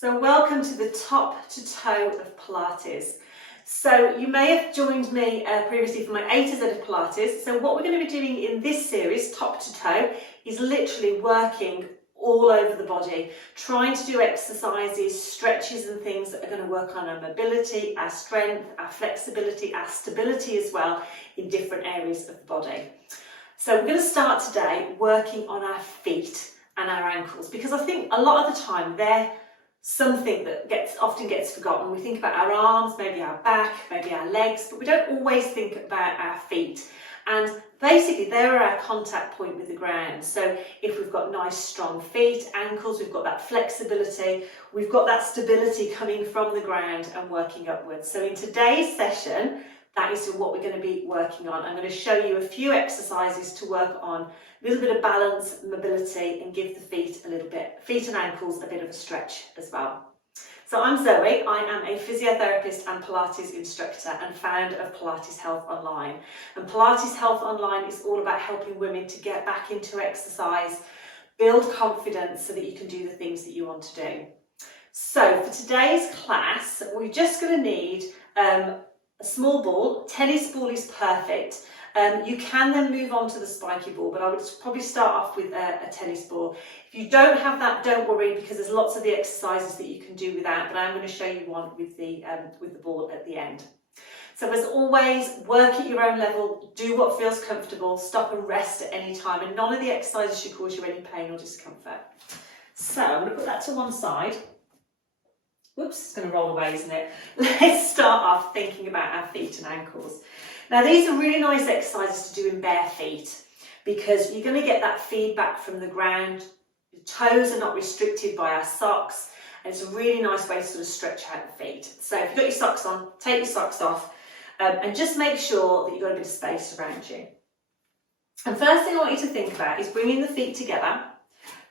So welcome to the top to toe of Pilates. So you may have joined me previously for my A to Z of Pilates. So what we're going to be doing in this series, top to toe, is literally working all over the body, trying to do exercises, stretches and things that are going to work on our mobility, our strength, our flexibility, our stability as well in different areas of the body. So we're going to start today working on our feet and our ankles, because I think a lot of the time they're something that often gets forgotten. We think about our arms, maybe our back, maybe our legs, but we don't always think about our feet. And basically they're our contact point with the ground. So if we've got nice strong feet, ankles, we've got that flexibility, we've got that stability coming from the ground and working upwards. So in today's session, that is what we're going to be working on. I'm going to show you a few exercises to work on a little bit of balance, mobility, and give the feet and ankles a bit of a stretch as well. So I'm Zoe, I am a physiotherapist and Pilates instructor and founder of Pilates Health Online. And Pilates Health Online is all about helping women to get back into exercise, build confidence so that you can do the things that you want to do. So for today's class, we're just going to need a small ball. Tennis ball is perfect. You can then move on to the spiky ball, but I would probably start off with a tennis ball. If you don't have that, don't worry, because there's lots of the exercises that you can do without, but I'm going to show you one with the ball at the end. So as always, work at your own level, do what feels comfortable, stop and rest at any time, and none of the exercises should cause you any pain or discomfort. So I'm going to put that to one side. Whoops, it's going to roll away, isn't it? Let's start off thinking about our feet and ankles. Now these are really nice exercises to do in bare feet, because you're going to get that feedback from the ground. The toes are not restricted by our socks, and it's a really nice way to sort of stretch out the feet. So if you've got your socks on, take your socks off, and just make sure that you've got a bit of space around you. And first thing I want you to think about is bringing the feet together,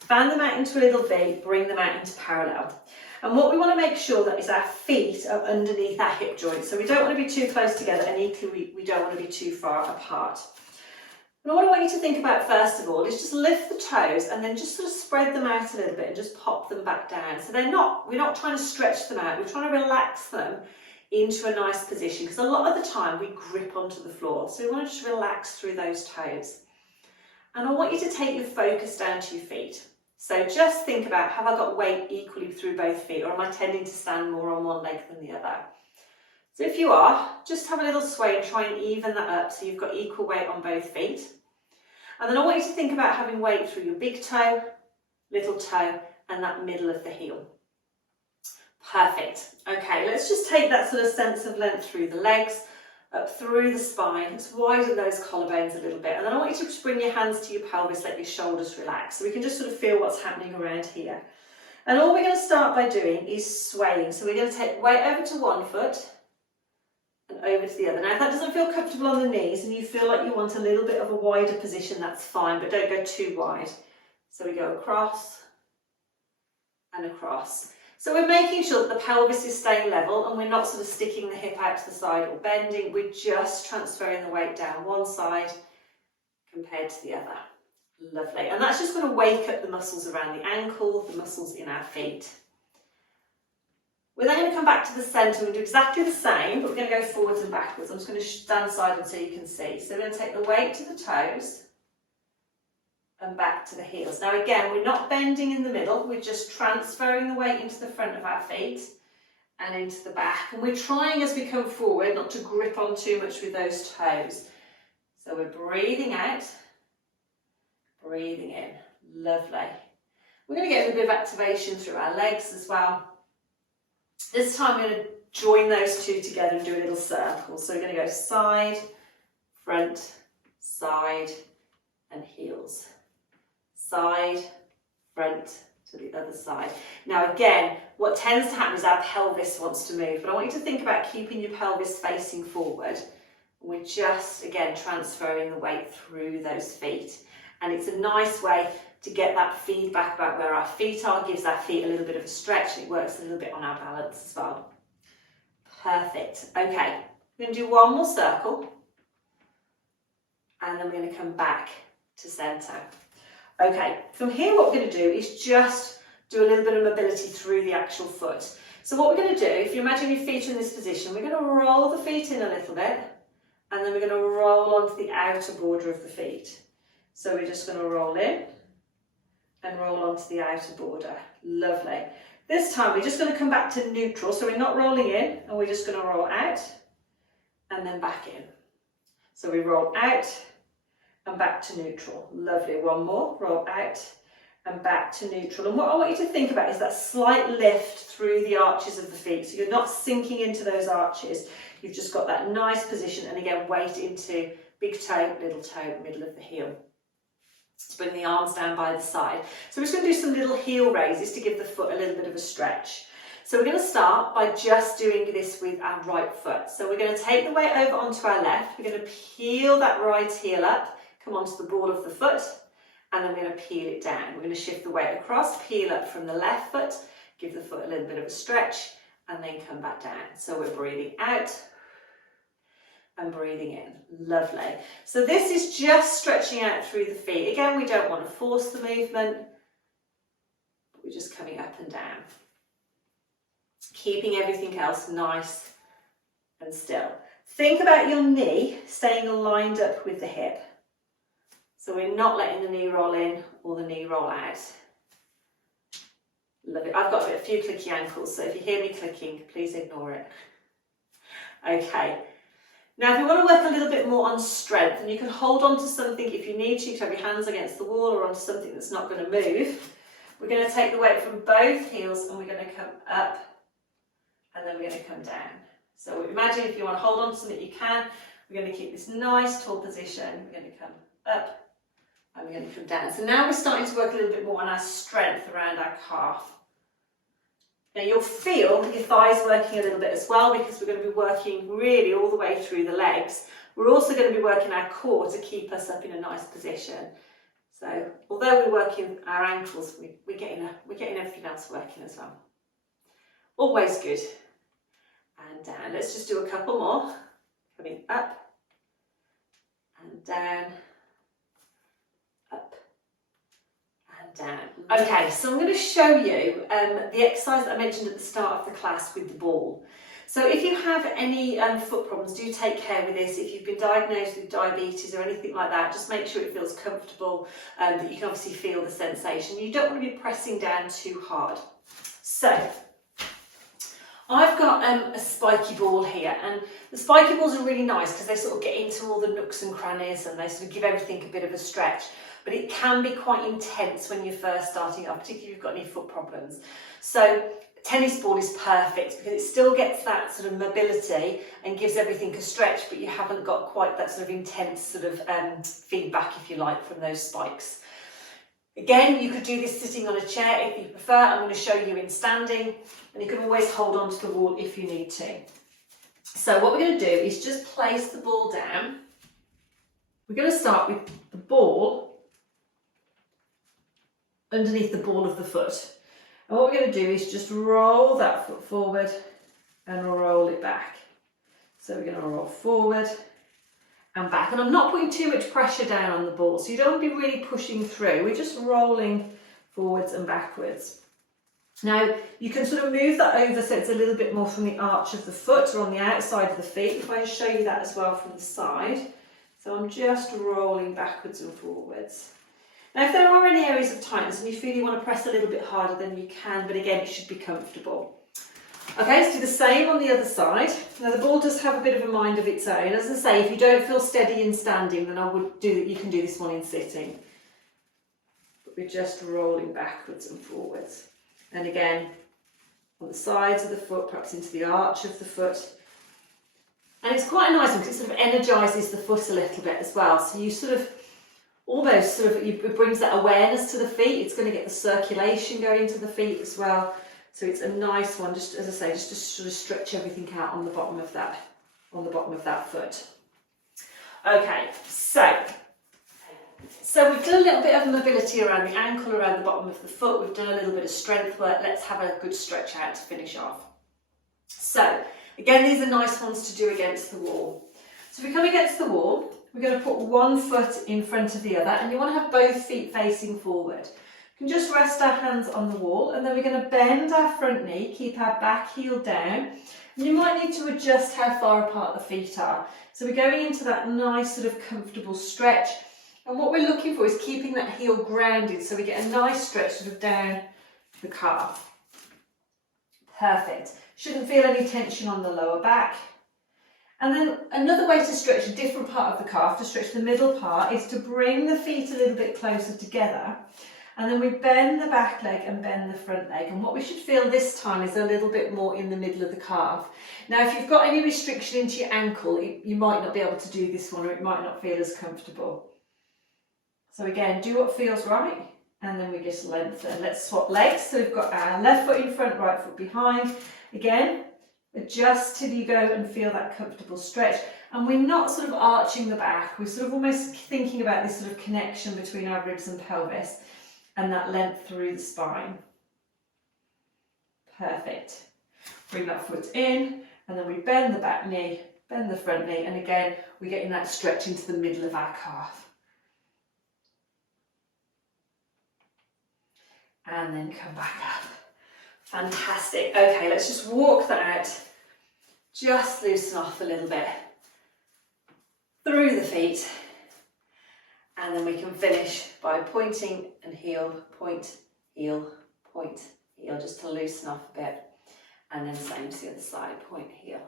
fan them out into a little V, bring them out into parallel. And what we want to make sure that is our feet are underneath our hip joint. So we don't want to be too close together, and equally we don't want to be too far apart. And what I want you to think about first of all is just lift the toes and then just sort of spread them out a little bit and just pop them back down. So we're not trying to stretch them out, we're trying to relax them into a nice position, because a lot of the time we grip onto the floor. So we want to just relax through those toes. And I want you to take your focus down to your feet. So just think about, have I got weight equally through both feet, or am I tending to stand more on one leg than the other? So if you are, just have a little sway and try and even that up so you've got equal weight on both feet. And then I want you to think about having weight through your big toe, little toe, and that middle of the heel. Perfect. Okay, let's just take that sort of sense of length through the legs, up through the spine. Let's widen those collarbones a little bit. And then I want you to just bring your hands to your pelvis, let your shoulders relax. So we can just sort of feel what's happening around here. And all we're going to start by doing is swaying. So we're going to take weight over to one foot and over to the other. Now if that doesn't feel comfortable on the knees and you feel like you want a little bit of a wider position, that's fine, but don't go too wide. So we go across and across. So we're making sure that the pelvis is staying level and we're not sort of sticking the hip out to the side or bending. We're just transferring the weight down one side compared to the other. Lovely. And that's just going to wake up the muscles around the ankle, the muscles in our feet. We're then going to come back to the centre and do exactly the same, but we're going to go forwards and backwards. I'm just going to stand aside so you can see. So we're going to take the weight to the toes and back to the heels. Now again, we're not bending in the middle, we're just transferring the weight into the front of our feet and into the back. And we're trying as we come forward not to grip on too much with those toes. So we're breathing out, breathing in. Lovely. We're going to get a bit of activation through our legs as well. This time we're going to join those two together and do a little circle. So we're going to go side, front, side, and heels. Side, front, to the other side. Now again, what tends to happen is our pelvis wants to move, but I want you to think about keeping your pelvis facing forward. We're just, again, transferring the weight through those feet. And it's a nice way to get that feedback about where our feet are, gives our feet a little bit of a stretch, and it works a little bit on our balance as well. Perfect. Okay, we're going to do one more circle, and then we're going to come back to centre. Okay, from here what we're going to do is just do a little bit of mobility through the actual foot. So what we're going to do, if you imagine your feet are in this position, we're going to roll the feet in a little bit, and then we're going to roll onto the outer border of the feet. So we're just going to roll in and roll onto the outer border. Lovely. This time we're just going to come back to neutral, so we're not rolling in, and we're just going to roll out and then back in. So we roll out and back to neutral. Lovely. One more. Roll out and back to neutral. And what I want you to think about is that slight lift through the arches of the feet. So you're not sinking into those arches. You've just got that nice position. And again, weight into big toe, little toe, middle of the heel. Let's bring the arms down by the side. So we're just going to do some little heel raises to give the foot a little bit of a stretch. So we're going to start by just doing this with our right foot. So we're going to take the weight over onto our left. We're going to peel that right heel up, come onto the ball of the foot, and then we're going to peel it down. We're going to shift the weight across, peel up from the left foot, give the foot a little bit of a stretch, and then come back down. So we're breathing out and breathing in. Lovely. So this is just stretching out through the feet. Again, we don't want to force the movement. We're just coming up and down. Keeping everything else nice and still. Think about your knee staying lined up with the hip. So we're not letting the knee roll in or the knee roll out. Love it. I've got a few clicky ankles, so if you hear me clicking, please ignore it. Okay. Now, if you want to work a little bit more on strength, and you can hold on to something if you need to, you can have your hands against the wall or onto something that's not going to move. We're going to take the weight from both heels and we're going to come up and then we're going to come down. So imagine if you want to hold on to something, you can. We're going to keep this nice tall position. We're going to come up and we're going to come down. So now we're starting to work a little bit more on our strength around our calf. Now you'll feel your thighs working a little bit as well, because we're going to be working really all the way through the legs. We're also going to be working our core to keep us up in a nice position. So although we're working our ankles, we're getting everything else working as well. Always good. And down. Let's just do a couple more. Coming up and down, up and down. Okay, so I'm going to show you the exercise that I mentioned at the start of the class with the ball. So if you have any foot problems, do take care with this. If you've been diagnosed with diabetes or anything like that, just make sure it feels comfortable, that you can obviously feel the sensation. You don't want to be pressing down too hard. So I've got a spiky ball here, and the spiky balls are really nice because they sort of get into all the nooks and crannies and they sort of give everything a bit of a stretch, but it can be quite intense when you're first starting up, particularly if you've got any foot problems. So tennis ball is perfect because it still gets that sort of mobility and gives everything a stretch, but you haven't got quite that sort of intense sort of feedback, if you like, from those spikes. Again, you could do this sitting on a chair if you prefer. I'm going to show you in standing, and you can always hold on to the wall if you need to. So what we're going to do is just place the ball down. We're going to start with the ball underneath the ball of the foot. And what we're going to do is just roll that foot forward and roll it back. So we're going to roll forward and back. And I'm not putting too much pressure down on the ball, so you don't want to be really pushing through. We're just rolling forwards and backwards. Now, you can sort of move that over so it's a little bit more from the arch of the foot or on the outside of the feet. If I show you that as well from the side. So I'm just rolling backwards and forwards. Now, if there are any areas of tightness and you feel you want to press a little bit harder, then you can, but again, it should be comfortable. Okay, let's do the same on the other side. Now, the ball does have a bit of a mind of its own. As I say, if you don't feel steady in standing, then you can do this one in sitting. But we're just rolling backwards and forwards. And again, on the sides of the foot, perhaps into the arch of the foot. And it's quite a nice one because it sort of energises the foot a little bit as well. So you sort of it brings that awareness to the feet. It's going to get the circulation going to the feet as well. So it's a nice one, just as I say, just to sort of stretch everything out on the bottom of that foot. Okay, so we've done a little bit of mobility around the ankle, around the bottom of the foot. We've done a little bit of strength work. Let's have a good stretch out to finish off. So again, these are nice ones to do against the wall. So if we come against the wall, we're going to put one foot in front of the other, and you want to have both feet facing forward. We can just rest our hands on the wall, and then we're going to bend our front knee, keep our back heel down. And you might need to adjust how far apart the feet are. So we're going into that nice sort of comfortable stretch. And what we're looking for is keeping that heel grounded so we get a nice stretch sort of down the calf. Perfect. Shouldn't feel any tension on the lower back. And then another way to stretch a different part of the calf, to stretch the middle part, is to bring the feet a little bit closer together. And then we bend the back leg and bend the front leg. And what we should feel this time is a little bit more in the middle of the calf. Now, if you've got any restriction into your ankle, you might not be able to do this one, or it might not feel as comfortable. So again, do what feels right. And then we just lengthen. Let's swap legs. So we've got our left foot in front, right foot behind. Again, adjust till you go and feel that comfortable stretch. And we're not sort of arching the back. We're sort of almost thinking about this sort of connection between our ribs and pelvis and that length through the spine. Perfect. Bring that foot in, and then we bend the back knee, bend the front knee, and again, we're getting that stretch into the middle of our calf. And then come back up. Fantastic. Okay, let's just walk that out. Just loosen off a little bit through the feet. And then we can finish by pointing and heel, point, heel, just to loosen off a bit. And then same to the other side, point, heel,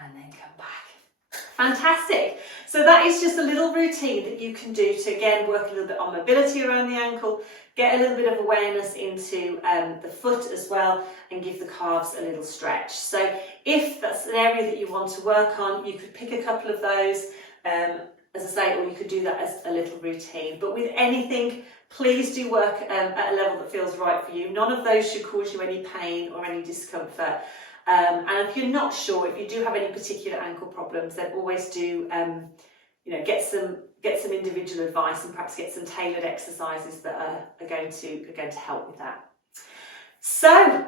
and then come back. Fantastic. So that is just a little routine that you can do to, again, work a little bit on mobility around the ankle, get a little bit of awareness into the foot as well, and give the calves a little stretch. So if that's an area that you want to work on, you could pick a couple of those, as I say, or you could do that as a little routine. But with anything, please do work at a level that feels right for you. None of those should cause you any pain or any discomfort. And if you're not sure, if you do have any particular ankle problems, then always do, get some individual advice and perhaps get some tailored exercises that are going to help with that. So,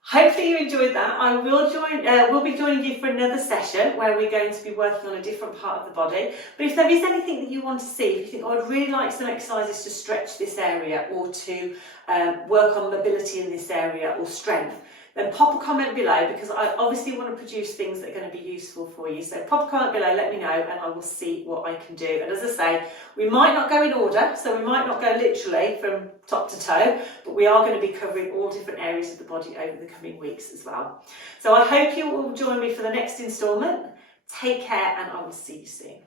hopefully you enjoyed that. I will be joining you for another session where we're going to be working on a different part of the body. But if there is anything that you want to see, if you think, oh, I'd really like some exercises to stretch this area, or to work on mobility in this area, or strength, then pop a comment below, because I obviously want to produce things that are going to be useful for you. So pop a comment below, let me know, and I will see what I can do. And as I say, we might not go in order, so we might not go literally from top to toe, but we are going to be covering all different areas of the body over the coming weeks as well. So I hope you will join me for the next instalment. Take care, and I will see you soon.